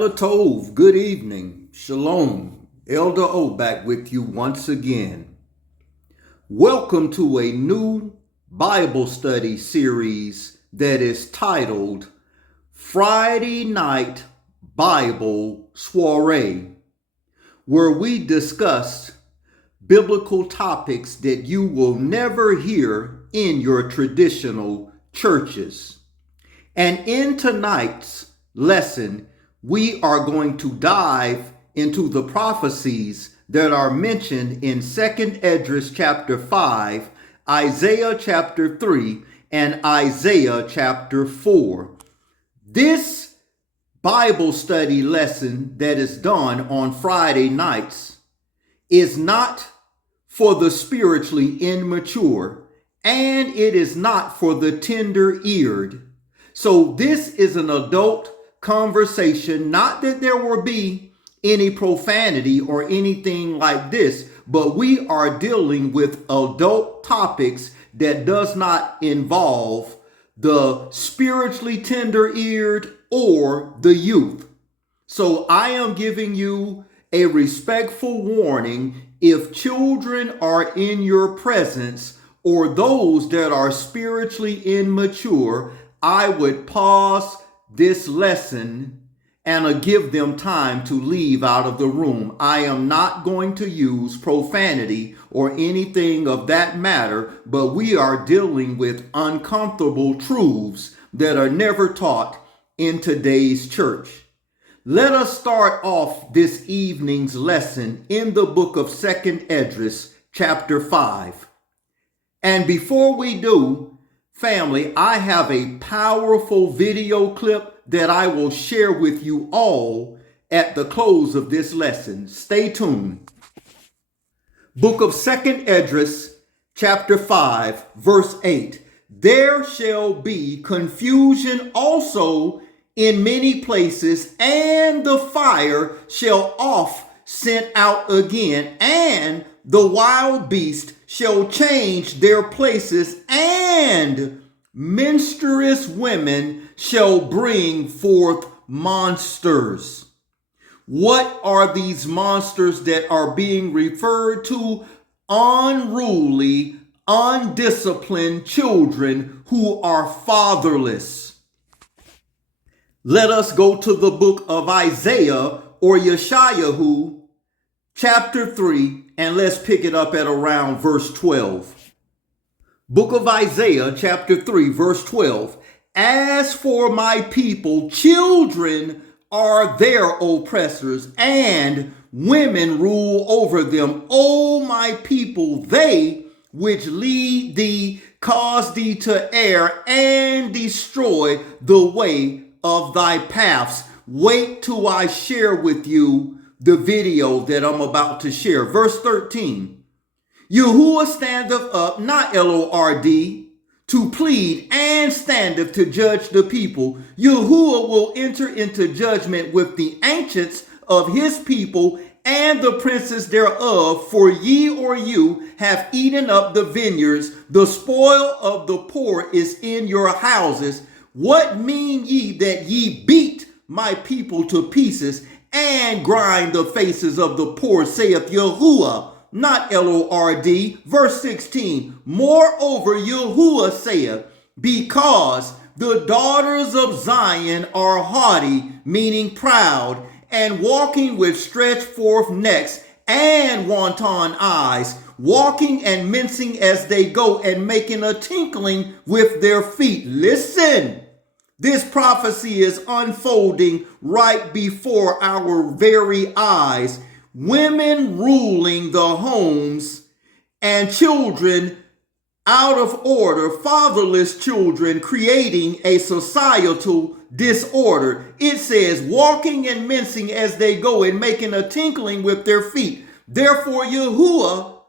Tov, good evening. Shalom. Elder O back with you once again. Welcome to a new Bible study series that is titled Friday Night Bible Soiree, where we discuss biblical topics that you will never hear in your traditional churches. And in tonight's lesson, we are going to dive into the prophecies that are mentioned in 2nd Esdras chapter 5, Isaiah chapter 3, and Isaiah chapter 4. This Bible study lesson that is done on Friday nights is not for the spiritually immature, and it is not for the tender-eared. So this is an adult conversation, not that there will be any profanity or anything like this, but we are dealing with adult topics that does not involve the spiritually tender-eared or the youth. So I am giving you a respectful warning. If children are in your presence or those that are spiritually immature, I would pause this lesson and give them time to leave out of the room. I am not going to use profanity or anything of that matter, but we are dealing with uncomfortable truths that are never taught in today's church. Let us start off this evening's lesson in the book of 2nd Esdras, chapter 5. And before we do, family, I have a powerful video clip that I will share with you all at the close of this lesson. Stay tuned. Book of 2nd Esdras, chapter 5, verse 8. There shall be confusion also in many places, and the fire shall oft sent out again, and the wild beast shall change their places, and menstruous women shall bring forth monsters. What are these monsters that are being referred to? Unruly, undisciplined children who are fatherless. Let us go to the book of Isaiah or Yeshayahu, chapter 3, and let's pick it up at around verse 12. Book of Isaiah, chapter 3, verse 12. As for my people, children are their oppressors, and women rule over them. O my people, they which lead thee cause thee to err and destroy the way of thy paths. Wait till I share with you the video that I'm about to share. Verse 13. Yahuwah standeth up, not Lord, to plead, and standeth to judge the people. Yahuwah will enter into judgment with the ancients of his people and the princes thereof, for ye or you have eaten up the vineyards, the spoil of the poor is in your houses. What mean ye that ye beat my people to pieces and grind the faces of the poor, saith Yahuwah, not Lord. Verse 16, moreover Yahuwah saith, because the daughters of Zion are haughty, meaning proud, and walking with stretched forth necks and wanton eyes, walking and mincing as they go, and making a tinkling with their feet. Listen. This prophecy is unfolding right before our very eyes. Women ruling the homes and children out of order, fatherless children creating a societal disorder. It says, walking and mincing as they go and making a tinkling with their feet. Therefore, Yahuwah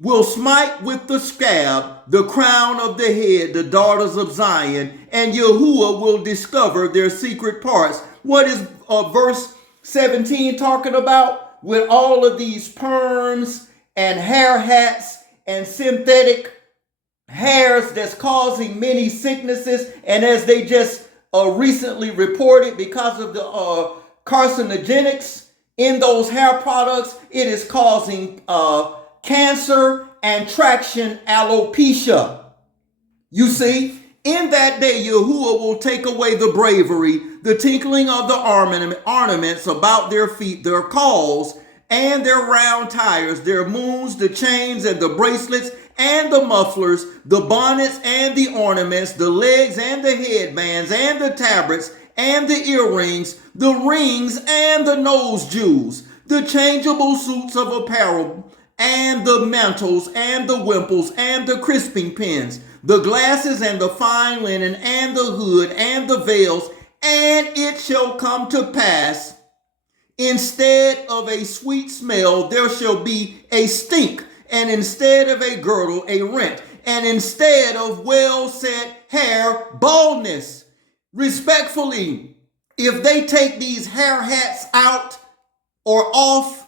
will smite with the scab the crown of the head, the daughters of Zion, and Yahuwah will discover their secret parts. What is verse 17 talking about? With all of these perms and hair hats and synthetic hairs that's causing many sicknesses, and as they just recently reported, because of the carcinogenics in those hair products. It is causing cancer and traction alopecia. You see, in that day, Yahuwah will take away the bravery, the tinkling of the ornaments about their feet, their calls, and their round tires, their moons, the chains and the bracelets and the mufflers, the bonnets and the ornaments, the legs and the headbands and the tabrets and the earrings, the rings and the nose jewels, the changeable suits of apparel, and the mantles and the wimples and the crisping pins, the glasses and the fine linen and the hood and the veils. And it shall come to pass, instead of a sweet smell, there shall be a stink, and instead of a girdle, a rent, and instead of well-set hair, baldness. Respectfully, if they take these hair hats out or off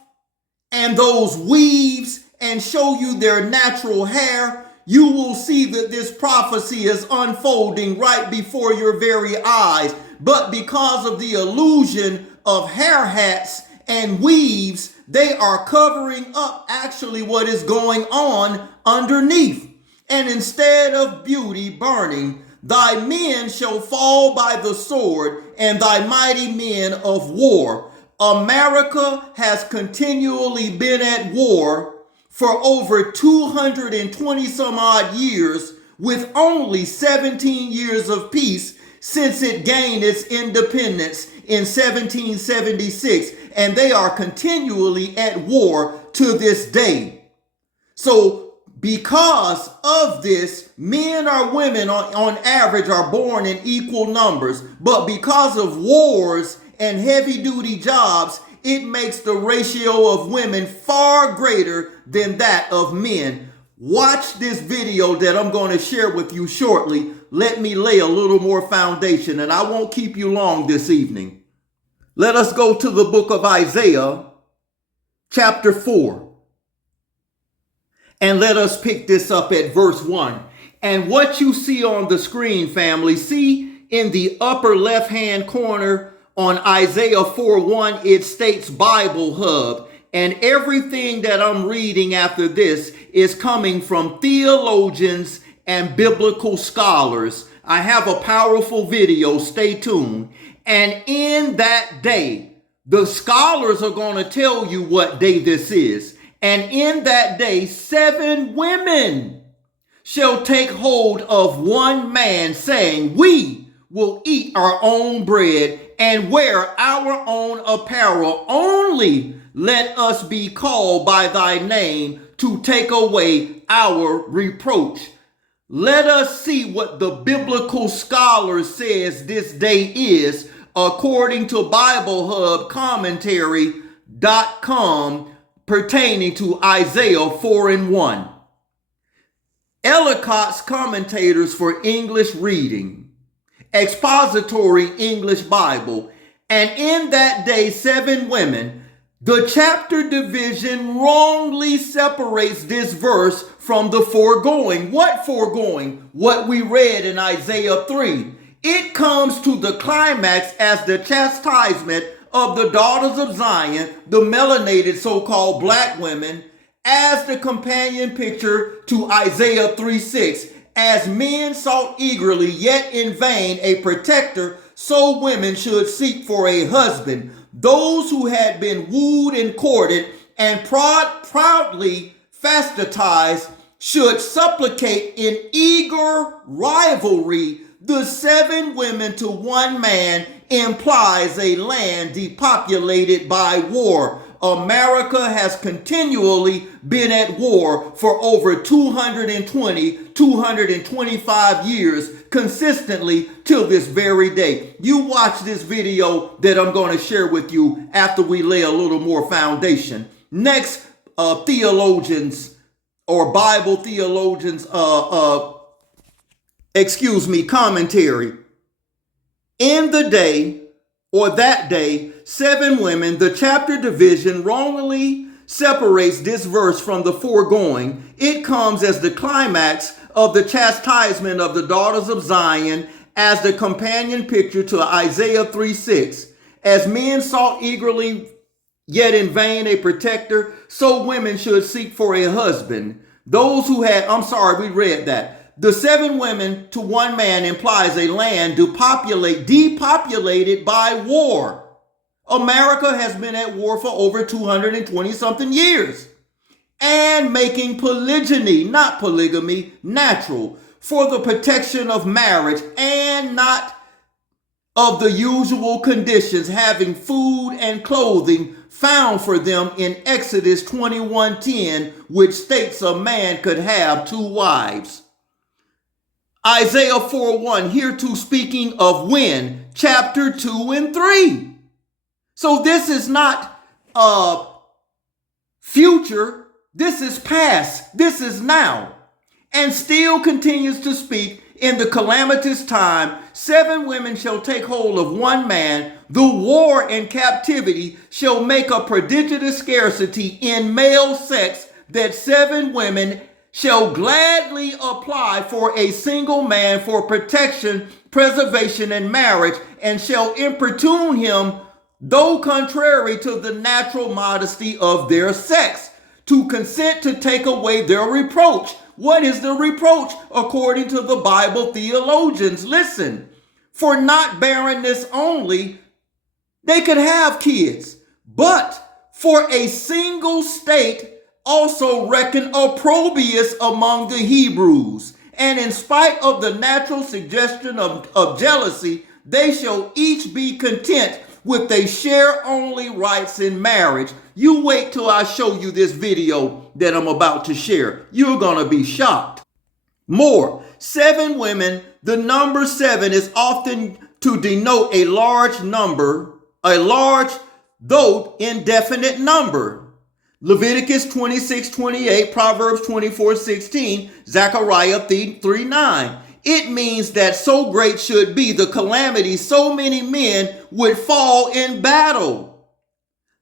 and those weaves and show you their natural hair, you will see that this prophecy is unfolding right before your very eyes. But because of the illusion of hair hats and weaves, they are covering up actually what is going on underneath. And instead of beauty burning, thy men shall fall by the sword, and thy mighty men of war. America has continually been at war for over 220 some odd years, with only 17 years of peace since it gained its independence in 1776, and they are continually at war to this day. So because of this, men or women on average are born in equal numbers, but because of wars and heavy-duty jobs, it makes the ratio of women far greater than that of men. Watch this video that I'm going to share with you shortly. Let me lay a little more foundation, and I won't keep you long this evening. Let us go to the book of Isaiah, chapter 4. And let us pick this up at verse 1. And what you see on the screen, family, see in the upper left-hand corner on Isaiah 4:1, it states Bible Hub. And everything that I'm reading after this is coming from theologians and biblical scholars. I have a powerful video. Stay tuned. And in that day, the scholars are going to tell you what day this is. And in that day, 7 women shall take hold of one man, saying, we will eat our own bread and wear our own apparel. Only let us be called by thy name to take away our reproach. Let us see what the biblical scholar says this day is, according to Bible Hub commentary.com, pertaining to Isaiah 4:1. Ellicott's commentators for English reading, expository English Bible, and in that day 7 women. The chapter division wrongly separates this verse from the foregoing. What foregoing? What we read in Isaiah 3. It comes to the climax as the chastisement of the daughters of Zion, the melanated so-called black women, as the companion picture to Isaiah 3:6. As men sought eagerly, yet in vain, a protector, so women should seek for a husband. Those who had been wooed and courted and proudly fastidized should supplicate in eager rivalry. The 7 women to one man implies a land depopulated by war. America has continually been at war for over 225 years, consistently till this very day. You watch this video that I'm going to share with you after we lay a little more foundation. Next, theologians or Bible theologians, commentary. In the day, or that day, 7 women, the chapter division wrongly separates this verse from the foregoing. It comes as the climax of the chastisement of the daughters of Zion as the companion picture to Isaiah 3:6. As men sought eagerly, yet in vain, a protector, so women should seek for a husband. Those who had, I'm sorry, we read that. The 7 women to 1 man implies a land depopulated by war. America has been at war for over 220 something years. And making polygyny, not polygamy, natural for the protection of marriage and not of the usual conditions, having food and clothing found for them in Exodus 21:10, which states a man could have 2 wives. Isaiah 4:1, hereto speaking of when, chapter 2 and 3. So this is not future, this is past, this is now. And still continues to speak, in the calamitous time, 7 women shall take hold of 1 man. The war and captivity shall make a prodigious scarcity in male sex, that 7 women shall gladly apply for a single man for protection, preservation, and marriage, and shall importune him, though contrary to the natural modesty of their sex, to consent to take away their reproach. What is the reproach? According to the Bible theologians, listen, for not barrenness only, they could have kids, but for a single state also reckoned opprobrious among the Hebrews. And in spite of the natural suggestion of jealousy, they shall each be content with a share-only rights in marriage. You wait till I show you this video that I'm about to share. You're going to be shocked. More, 7 women, the number 7 is often to denote a large number, a large though indefinite number. Leviticus 26:28, Proverbs 24:16, Zechariah 3:9. It means that so great should be the calamity, so many men would fall in battle,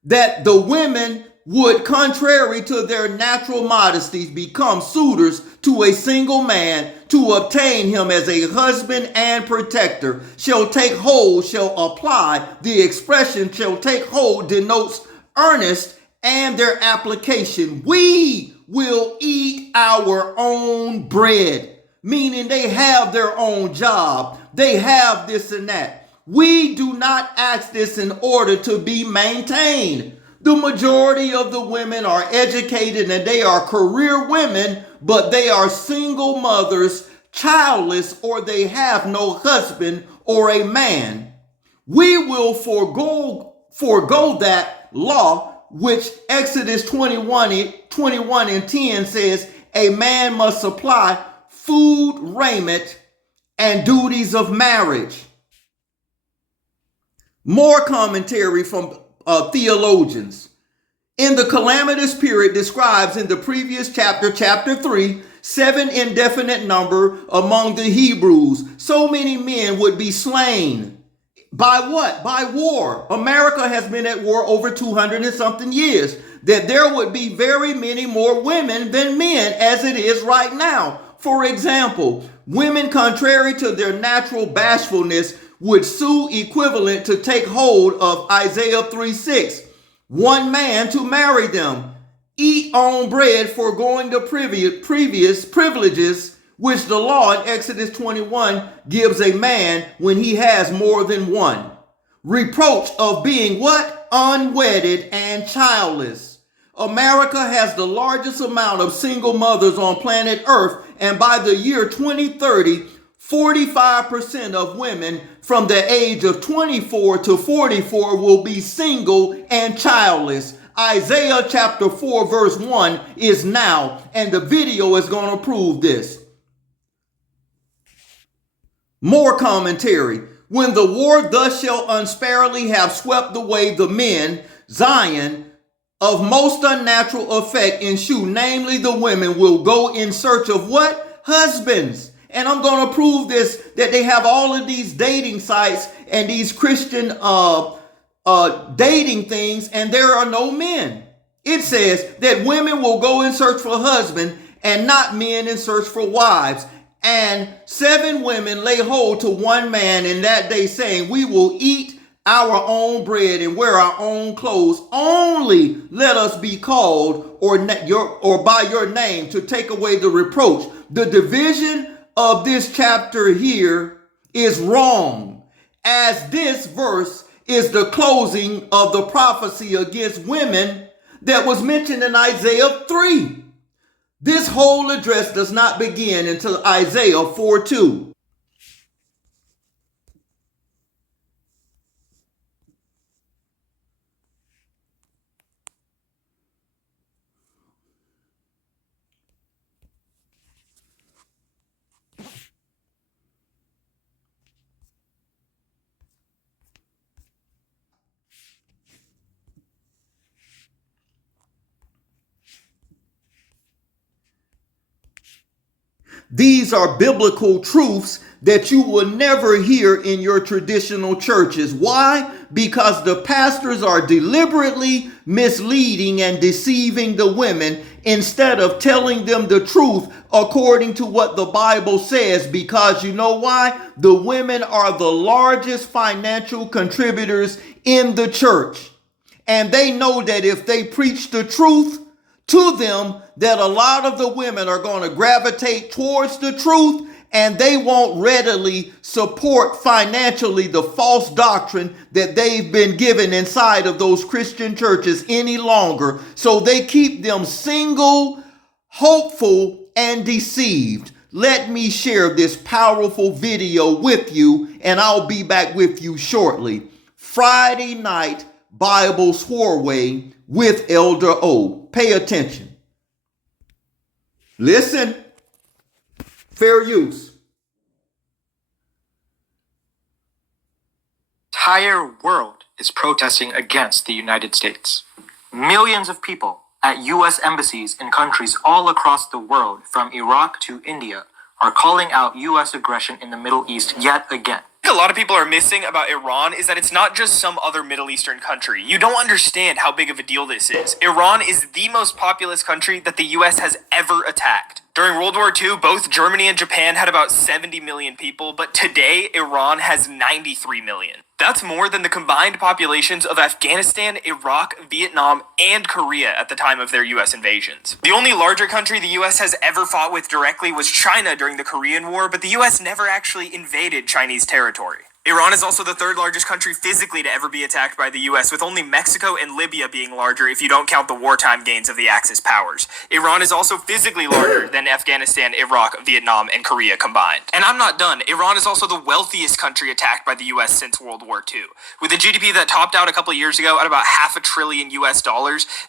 that the women would, contrary to their natural modesties, become suitors to a single man to obtain him as a husband and protector. Shall take hold, shall apply. The expression shall take hold denotes earnest and their application. We will eat our own bread. Meaning they have their own job. They have this and that. We do not ask this in order to be maintained. The majority of the women are educated and they are career women, but they are single mothers, childless, or they have no husband or a man. We will forego that law, which Exodus 21:10 says a man must supply food, raiment, and duties of marriage. More commentary from theologians. In the calamitous period describes in the previous chapter, chapter 3, 7 indefinite number among the Hebrews. So many men would be slain. By what? By war. America has been at war over 200 and something years. That there would be very many more women than men as it is right now. For example, women, contrary to their natural bashfulness, would sue equivalent to take hold of Isaiah 3:6. 1 man to marry them. Eat on bread, foregoing the previous privileges which the law in Exodus 21 gives a man when he has more than one. Reproach of being what? Unwedded and childless. America has the largest amount of single mothers on planet Earth, and by the year 2030, 45% of women from the age of 24 to 44 will be single and childless. Isaiah chapter 4 verse 1 is now, and the video is going to prove this. More commentary. When the war thus shall unsparingly have swept away the men, Zion, of most unnatural effect ensue, namely the women will go in search of what? Husbands. And I'm going to prove this, that they have all of these dating sites and these Christian dating things, and there are no men. It says that women will go in search for husband and not men in search for wives. And 7 women lay hold to 1 man in that day, saying, we will eat our own bread and wear our own clothes. Only let us be called or by your name to take away the reproach. The division of this chapter here is wrong, as this verse is the closing of the prophecy against women that was mentioned in Isaiah 3. This whole address does not begin until Isaiah 4:2. These are biblical truths that you will never hear in your traditional churches. Why? Because the pastors are deliberately misleading and deceiving the women instead of telling them the truth according to what the Bible says. Because you know why? The women are the largest financial contributors in the church. And they know that if they preach the truth to them, that a lot of the women are going to gravitate towards the truth, and they won't readily support financially the false doctrine that they've been given inside of those Christian churches any longer. So they keep them single, hopeful, and deceived. Let me share this powerful video with you, and I'll be back with you shortly. Friday night Bible Soiree with Elder O. Pay attention. Listen. Fair use. The entire world is protesting against the United States. Millions of people at U.S. embassies in countries all across the world, from Iraq to India, are calling out U.S. aggression in the Middle East yet again. A lot of people are missing about Iran is that it's not just some other Middle Eastern country. You don't understand how big of a deal this is. Iran is the most populous country that the US has ever attacked. During World War II, both Germany and Japan had about 70 million people, but today Iran has 93 million. That's more than the combined populations of Afghanistan, Iraq, Vietnam, and Korea at the time of their US invasions. The only larger country the US has ever fought with directly was China during the Korean War, but the US never actually invaded Chinese territory. Iran is also the third largest country physically to ever be attacked by the US, with only Mexico and Libya being larger if you don't count the wartime gains of the Axis powers. Iran is also physically larger than Afghanistan, Iraq, Vietnam, and Korea combined. And I'm not done. Iran is also the wealthiest country attacked by the US since World War II. With a GDP that topped out a couple of years ago at about $500 billion US,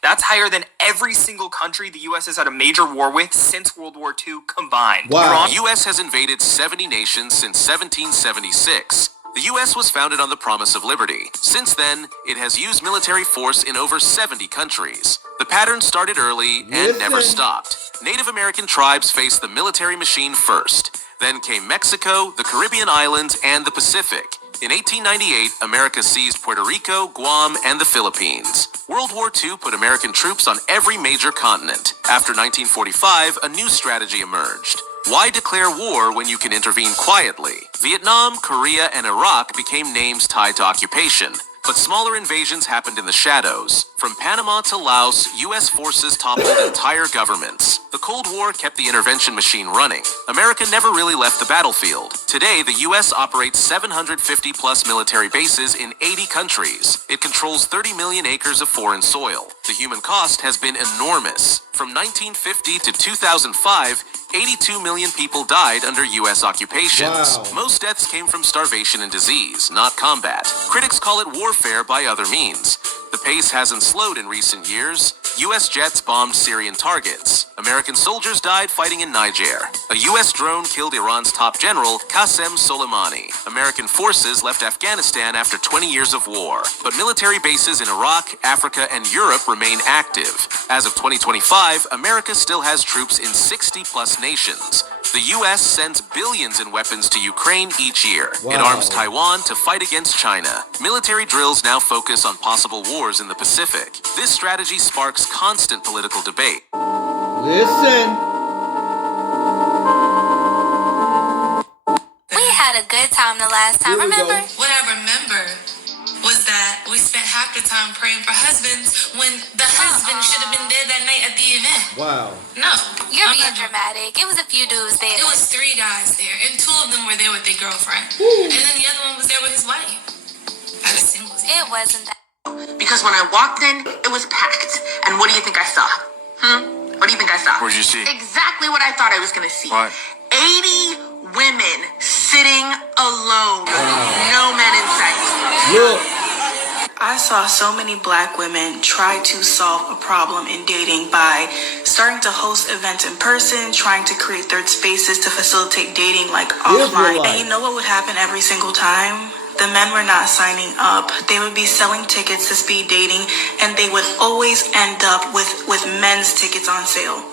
that's higher than every single country the US has had a major war with since World War II combined. Wow. The U.S. has invaded 70 nations since 1776. The U.S. was founded on the promise of liberty. Since then, it has used military force in over 70 countries. The pattern started early and never stopped. Native American tribes faced the military machine first. Then came Mexico, the Caribbean islands, and the Pacific. In 1898, America seized Puerto Rico, Guam, and the Philippines. World War II put American troops on every major continent. After 1945, a new strategy emerged. Why declare war when you can intervene quietly? Vietnam, Korea, and Iraq became names tied to occupation. But smaller invasions happened in the shadows. From Panama to Laos, U.S. forces toppled entire governments. The Cold War kept the intervention machine running. America never really left the battlefield. Today, the U.S. operates 750-plus military bases in 80 countries. It controls 30 million acres of foreign soil. The human cost has been enormous. From 1950 to 2005, 82 million people died under U.S. occupations. Wow. Most deaths came from starvation and disease, not combat. Critics call it warfare by other means. The pace hasn't slowed in recent years. U.S. jets bombed Syrian targets. American soldiers died fighting in Niger. A U.S. drone killed Iran's top general, Qasem Soleimani. American forces left Afghanistan after 20 years of war. But military bases in Iraq, Africa, and Europe remain active. As of 2025, America still has troops in 60-plus nations. The U.S. sends billions in weapons to Ukraine each year. Wow. It arms Taiwan to fight against China. Military drills now focus on possible wars in the Pacific. This strategy sparks constant political debate. Listen. We had a good time the last time, Here we remember? go. What I remember was we spent half the time praying for husbands when the husband should have been dead that night at the event. Wow. No. You're being dramatic. It was a few dudes there. It was 3 guys there, and 2 of them were there with their girlfriend. And then the other one was there with his wife. At a singles. It wasn't that. Because when I walked in, it was packed. And what do you think I saw? What do you think I saw? What'd you see? Exactly what I thought I was going to see. What? 80 women sitting alone. No men in sight. Look. I saw so many black women try to solve a problem in dating by starting to host events in person, trying to create third spaces to facilitate dating like offline. And you know what would happen every single time? The men were not signing up. They would be selling tickets to speed dating, and they would always end up with men's tickets on sale.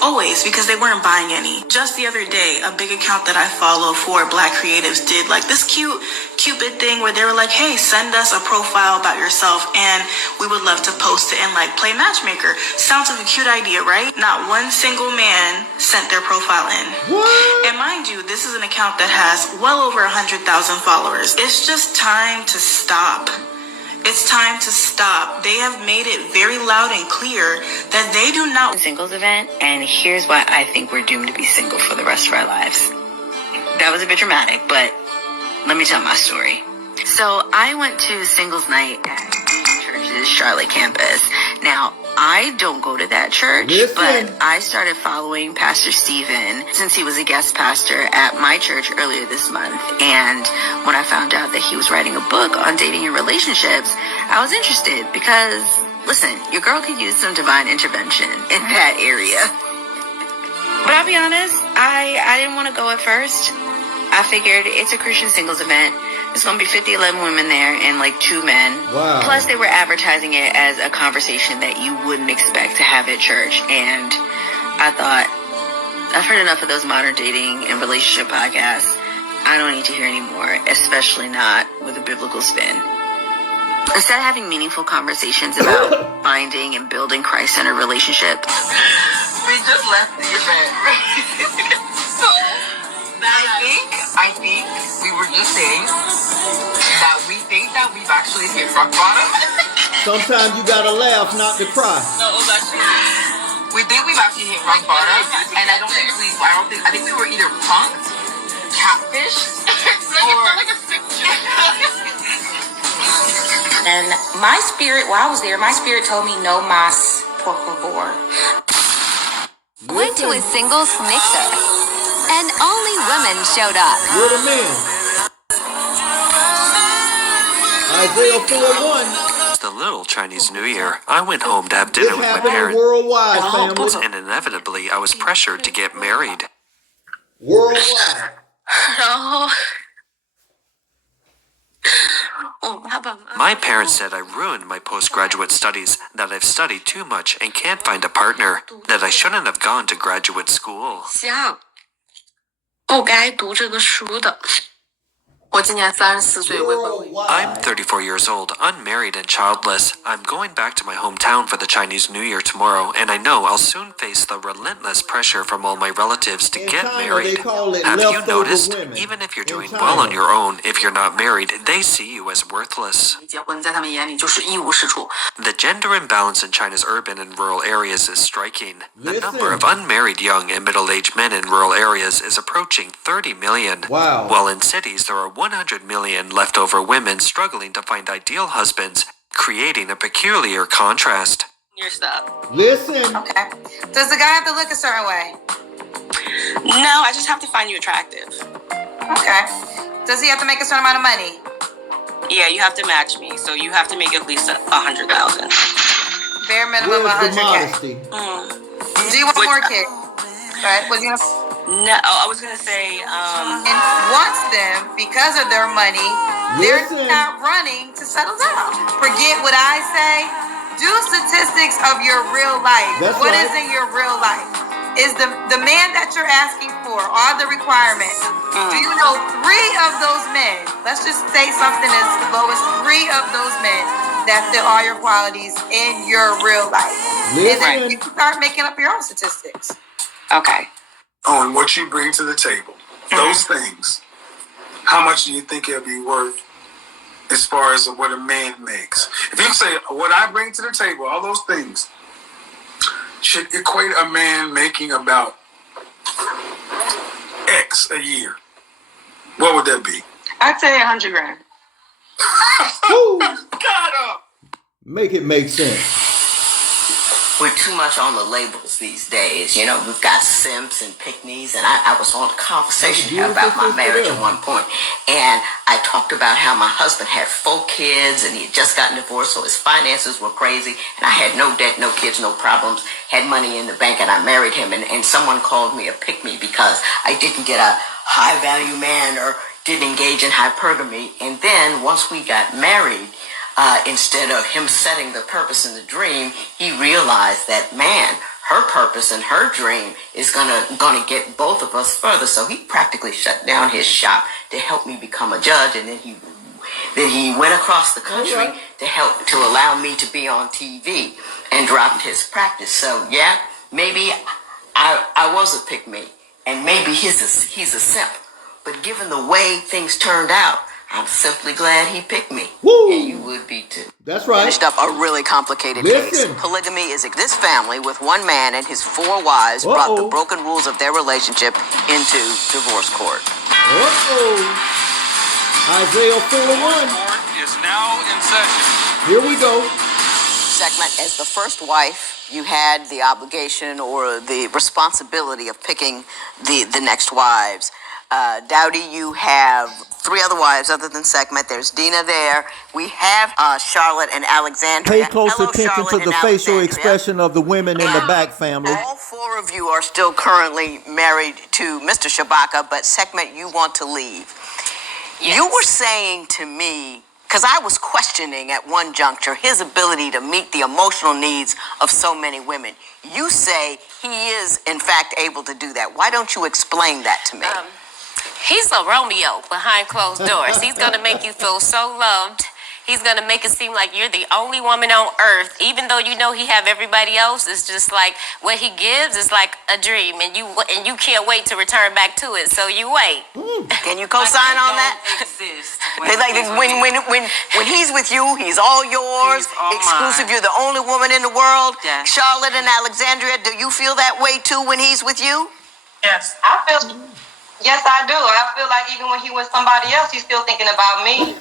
Always, because they weren't buying any. Just the other day, a big account that I follow for black creatives did like this cute Cupid thing where they were like, hey, send us a profile about yourself and we would love to post it and like play matchmaker. Sounds like a cute idea, right? Not one single man sent their profile in. What? And mind you, this is an account that has well over 100,000 followers. It's just time to stop. It's time to stop. They have made it very loud and clear that they do not singles event, and here's why I think we're doomed to be single for the rest of our lives. That was a bit dramatic, but let me tell my story. So I went to singles night at church's Charlotte campus. Now, I don't go to that church, but I started following Pastor Stephen since he was a guest pastor at my church earlier this month. And when I found out that he was writing a book on dating and relationships, I was interested because, listen, your girl could use some divine intervention in that area. But I'll be honest, I didn't want to go at first. I figured it's a Christian singles event. There's going to be 11 women there and like 2 men. Wow. Plus, they were advertising it as a conversation that you wouldn't expect to have at church. And I thought, I've heard enough of those modern dating and relationship podcasts. I don't need to hear any more, especially not with a biblical spin. Instead of having meaningful conversations about finding and building Christ-centered relationships, We just left the event. I think we were just saying that we think that we've actually hit rock bottom. Sometimes you gotta laugh, not to cry. No, it was actually, we think we've actually hit rock bottom, and I think we were either punked, catfished, And my spirit, while I was there, my spirit told me no mas, por favor. Went to a singles mixer, and only women showed up. What a man. Isaiah 4:1. The little Chinese New Year, I went home to have dinner This with my happening parents, worldwide, family. and inevitably I was pressured to get married. Worldwide. My parents said I ruined my postgraduate studies, that I've studied too much and can't find a partner, that I shouldn't have gone to graduate school. 不该读这个书的。我今年34岁，未婚未育。 I'm 34 years old, unmarried and childless. I'm going back to my hometown for the Chinese New Year tomorrow, and I know I'll soon face the relentless pressure from all my relatives to In get China, married. they call it Have you leftover noticed? women. Even if you're In doing China. well on your own, if you're not married, they see you as worthless. 结婚在他们眼里就是一无是处。 The gender imbalance in China's urban and rural areas is striking. The Listen. number of unmarried young and middle-aged men in rural areas is approaching 30 million. Wow. While in cities there are 100 million leftover women struggling to find ideal husbands, creating a peculiar contrast. Your stuff. Listen. Okay. Does the guy have to look a certain way? No, I just have to find you attractive. Okay. Does he have to make a certain amount of money? Yeah, you have to match me, so you have to make at least 100,000. Bare minimum Where's the 100K. modesty? Do you want more kids? Right? Was you gonna? No, I was gonna say, And wants them because of their money. They're Listen. not running to settle down. Forget what I say. Do statistics of your real life. That's What right. is in your real life? Is the man that you're asking for are the requirements? Do you know 3 of those men? Let's just say something as low as 3 of those men that fill all your qualities in your real life. And then you can start making up your own statistics. okay. On what you bring to the table. Those things. How much do you think it'll be worth as far as what a man makes. If you say what I bring to the table, all those things should equate a man making about X a year, what would that be? I'd say 100 grand. Got up. Make it make sense. We're too much on the labels these days. You know, we've got simps and pick-me's, and I was on a conversation here about my marriage at one point, and I talked about how my husband had 4 kids, and he had just gotten divorced, so his finances were crazy, and I had no debt, no kids, no problems, had money in the bank, and I married him, and someone called me a pick-me because I didn't get a high-value man or didn't engage in hypergamy, and then once we got married, instead of him setting the purpose and the dream, he realized that, man, her purpose and her dream is gonna get both of us further. So he practically shut down his shop to help me become a judge, and then he went across the country to allow me to be on TV and dropped his practice. So yeah, maybe I was a pick-me, and maybe he's a simp. But given the way things turned out, I'm simply glad he picked me. Woo. And you would be too. That's right. Finished up a really complicated case. Polygamy is this family with one man and his 4 wives brought the broken rules of their relationship into divorce court. Isaiah 4:1 is now in session. Here we go. Segment, as the first wife, you had the obligation or the responsibility of picking the next wives. Dowdy, you have 3 other wives other than Segment. There's Dina there. We have Charlotte and Alexandria. Pay close attention Charlotte to the facial expression of the women in the back family. All 4 of you are still currently married to Mr. Shabaka, but Segment, you want to leave. Yes. You were saying to me, because I was questioning at one juncture his ability to meet the emotional needs of so many women. You say he is, in fact, able to do that. Why don't you explain that to me? He's a Romeo behind closed doors. He's going to make you feel so loved. He's going to make it seem like you're the only woman on earth, even though you know he have everybody else. It's just like what he gives is like a dream, and you can't wait to return back to it. So you wait. Can you co-sign on that? When he's with you, he's all yours, exclusive. You're the only woman in the world. Yes. Charlotte and Alexandria, do you feel that way too when he's with you? Yes, I feel. Yes, I do. I feel like even when he was somebody else, he's still thinking about me.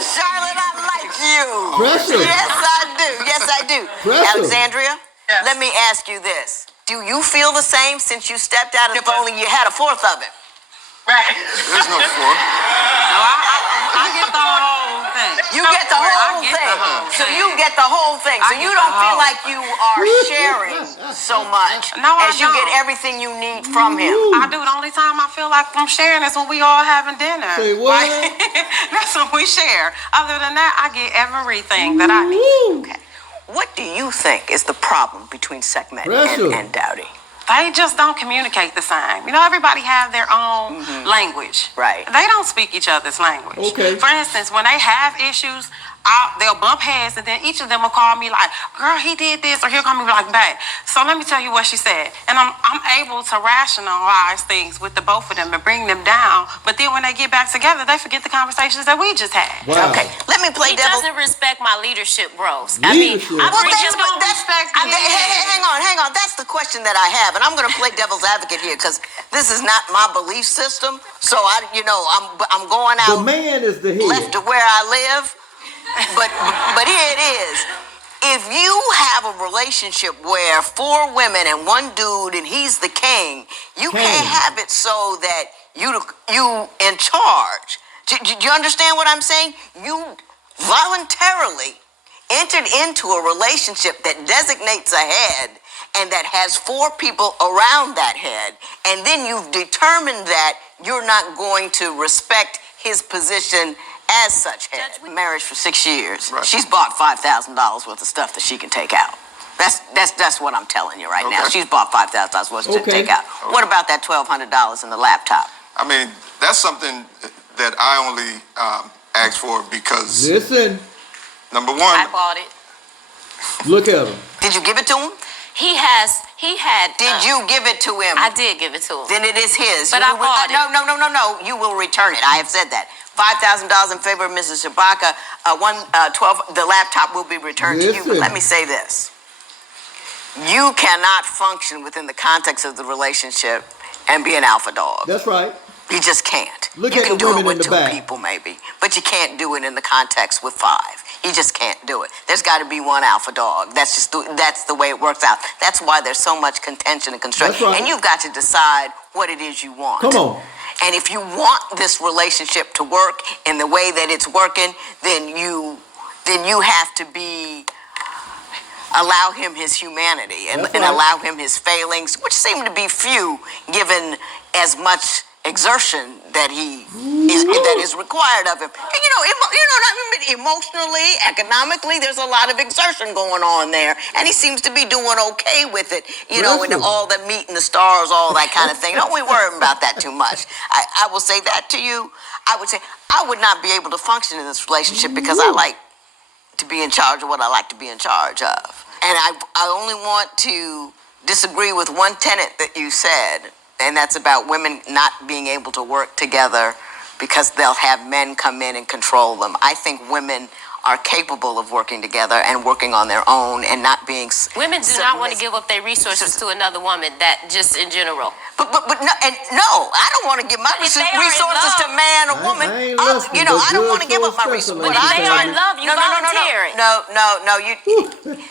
Charlotte, I like you. Pressure. Yes, I do. Yes, I do. Pressure. Alexandria, yes. Let me ask you this. Do you feel the same since you stepped out? If only you had a 4th of it. Right. There's no 4th. I get the whole thing. You get the whole thing. So you get the whole thing. So you don't feel like you are sharing so much as you get everything you need from him. I do. The only time I feel like I'm sharing is when we all having dinner. Say what? That's when we share. Other than that, I get everything that I need. Okay. What do you think is the problem between Segment and Dowdy? They just don't communicate the same. You know, everybody have their own language. Right. They don't speak each other's language. Okay. For instance, when they have issues, they'll bump heads, and then each of them will call me like, girl, he did this, or he'll call me like, babe. So let me tell you what she said. And I'm able to rationalize things with the both of them and bring them down. But then when they get back together, they forget the conversations that we just had. Wow. Okay, let me play He devil. doesn't respect my leadership roles. Leadership. I bring him Hang on. That's the question that I have, and I'm going to play devil's advocate here because this is not my belief system. So I'm going out. The man is the head. Left of where I live. But here it is. If you have a relationship where 4 women and 1 dude and he's the king, you can't have it so that you in charge. Do you understand what I'm saying? You voluntarily entered into a relationship that designates a head and that has 4 people around that head, and then you've determined that you're not going to respect his position as such head. Marriage for 6 years. Right. She's bought $5,000 worth of stuff that she can take out. That's what I'm telling you right now. She's bought $5,000 worth to take out. What about that $1,200 in the laptop? I mean, that's something that I only asked for because. Listen. Number 1. I bought it. Look at him. Did you give it to him? He had. Did you give it to him? I did give it to him. Then it is his. But I bought it. No. You will return it. I have said that. $5,000 in favor of Mrs. Shabaka. 112. The laptop will be returned to you. But let me say this: you cannot function within the context of the relationship and be an alpha dog. That's right. You just can't. Look you at can the do women it in with the back. 2 people maybe, but you can't do it in the context with 5. You just can't do it. There's got to be one alpha dog. That's the way it works out. That's why there's so much contention and constraint. That's right. And you've got to decide what it is you want. Come on. And if you want this relationship to work in the way that it's working, then you have to allow him his humanity and allow him his failings, which seem to be few given as much exertion that is required of him. And emotionally, economically, there's a lot of exertion going on there, and he seems to be doing okay with it. And all the meat and the stars, all that kind of thing. Don't we worry about that too much? I will say that to you. I would say I would not be able to function in this relationship because I like to be in charge of what I like to be in charge of. And I only want to disagree with one tenet that you said, and that's about women not being able to work together because they'll have men come in and control them. I think women are capable of working together and working on their own and not being... Women do not want to give up their resources to another woman, that just in general. But no, I don't want to give my resources to man or woman. I don't want to give up my resources. But if they are in love, you volunteer it. No.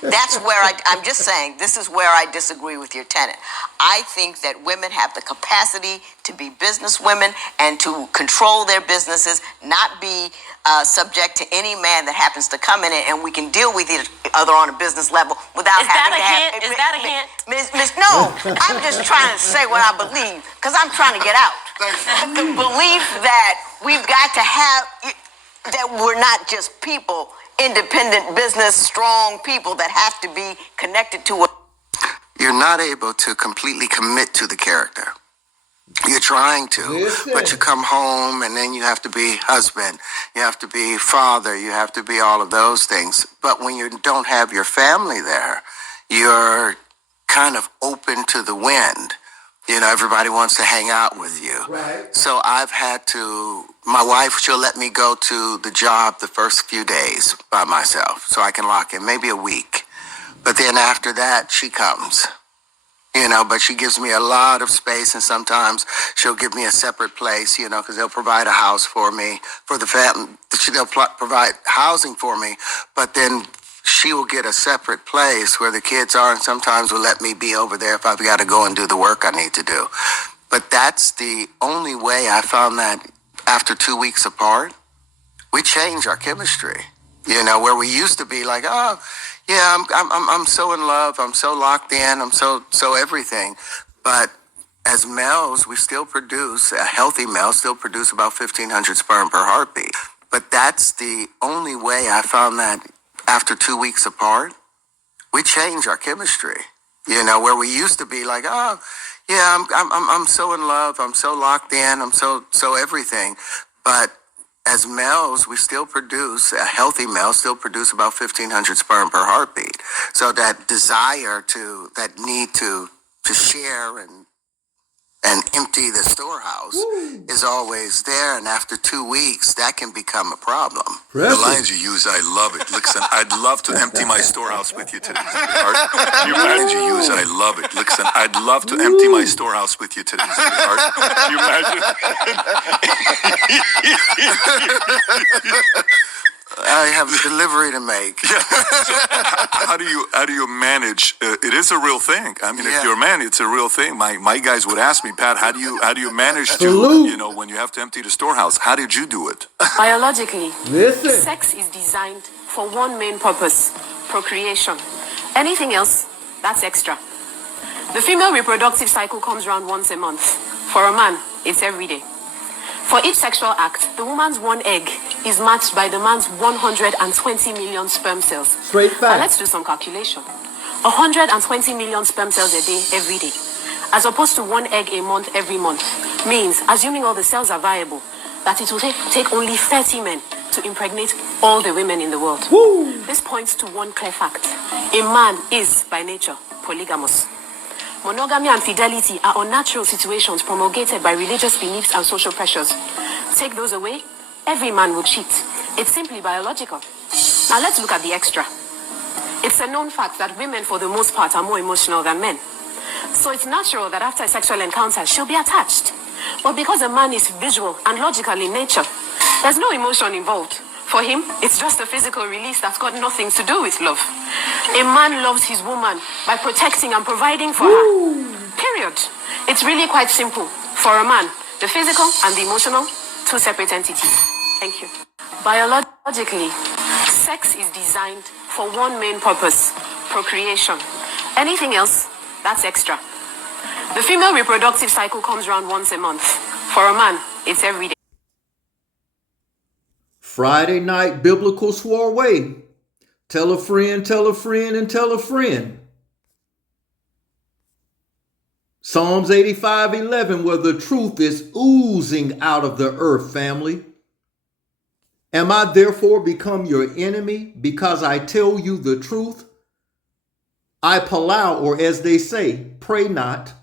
That's where I'm just saying, this is where I disagree with your tenet. I think that women have the capacity to be business women and to control their businesses, not be subject to any man that happens to come in it, and we can deal with each other on a business level without having to have... Is that a hint? No, I'm just trying to say what I believe, because I'm trying to get out. The belief that we've got to have, that we're not just people, independent business, strong people that have to be connected to it. You're not able to completely commit to the character. You're trying to, but you come home and then you have to be husband, you have to be father, you have to be all of those things. But when you don't have your family there, you're kind of open to the wind. Everybody wants to hang out with you. Right. So I've had to, my wife, she'll let me go to the job the first few days by myself so I can lock in, maybe a week. But then after that, she comes. But she gives me a lot of space, and sometimes she'll give me a separate place, because they'll provide a house for me, for the family. They'll provide housing for me, but then she will get a separate place where the kids are, and sometimes will let me be over there if I've got to go and do the work I need to do. But that's the only way I found that after 2 weeks apart, we changed our chemistry, where we used to be like, oh, yeah, I'm so in love, I'm so locked in, I'm so everything. But as males, we still produce, a healthy male still produce about 1,500 sperm per heartbeat. But that's the only way I found that after 2 weeks apart, we changed our chemistry. Where we used to be like, oh, yeah, I'm so in love, I'm so locked in, I'm so everything. But as males, we still produce, a healthy male still produce about 1,500 sperm per heartbeat. So that desire that need to share and empty the storehouse is always there. And after 2 weeks, that can become a problem. The lines you use, I love it. Listen, I'd love to empty my storehouse with you today, sweetheart. The lines you use, I love it. Listen, I'd love to empty my storehouse with you today, sweetheart. Can you imagine? I have a delivery to make. So, how do you manage? It is a real thing. I mean, if you're a man, it's a real thing. My guys would ask me, Pat, how do you manage to, when you have to empty the storehouse? How did you do it? Biologically, sex is designed for one main purpose: procreation. Anything else, that's extra. The female reproductive cycle comes around once a month. For a man, it's every day. For each sexual act, the woman's one egg is matched by the man's 120 million sperm cells. Straight fact. Now let's do some calculation. 120 million sperm cells a day, every day, as opposed to one egg a month every month, means, assuming all the cells are viable, that it will take only 30 men to impregnate all the women in the world. This points to one clear fact. A man is, by nature, polygamous. Monogamy and fidelity are unnatural situations promulgated by religious beliefs and social pressures. Take those away, every man will cheat. It's simply biological. Now let's look at the extra. It's a known fact that women, for the most part, are more emotional than men. So it's natural that after a sexual encounter, she'll be attached. But because a man is visual and logical in nature, there's no emotion involved. For him, it's just a physical release that's got nothing to do with love. A man loves his woman by protecting and providing for her. Period. It's really quite simple. For a man, the physical and the emotional, two separate entities. Thank you. Biologically, sex is designed for one main purpose: procreation. Anything else, that's extra. The female reproductive cycle comes around once a month. For a man, it's every day. Friday night biblical Soiree. Tell a friend, tell a friend, and tell a friend. Psalms 85:11, where the truth is oozing out of the earth, family. Am I therefore become your enemy because I tell you the truth? I palau, or as they say, pray not.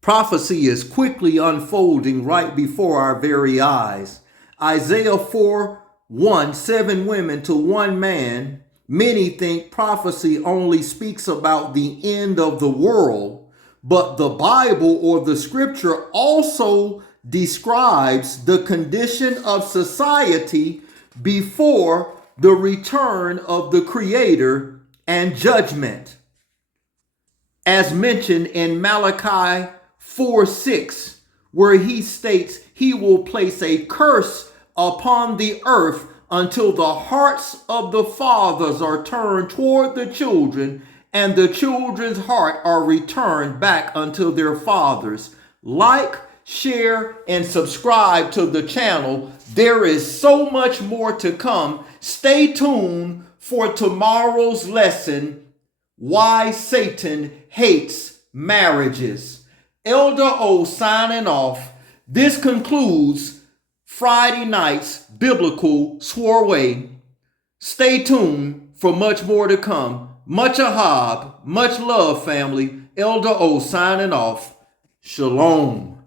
Prophecy is quickly unfolding right before our very eyes. Isaiah 4:1, 7 women to 1 man. Many think prophecy only speaks about the end of the world, but the Bible or the scripture also describes the condition of society before the return of the Creator and judgment. As mentioned in Malachi 4:6, where he states he will place a curse upon the earth until the hearts of the fathers are turned toward the children, and the children's heart are returned back unto their fathers. Like, share, and subscribe to the channel. There is so much more to come. Stay tuned for tomorrow's lesson, Why Satan Hates Marriages. Elder O signing off. This concludes Friday night's biblical Soiree. Stay tuned for much more to come. Much ahab, much love, family. Elder O signing off. Shalom.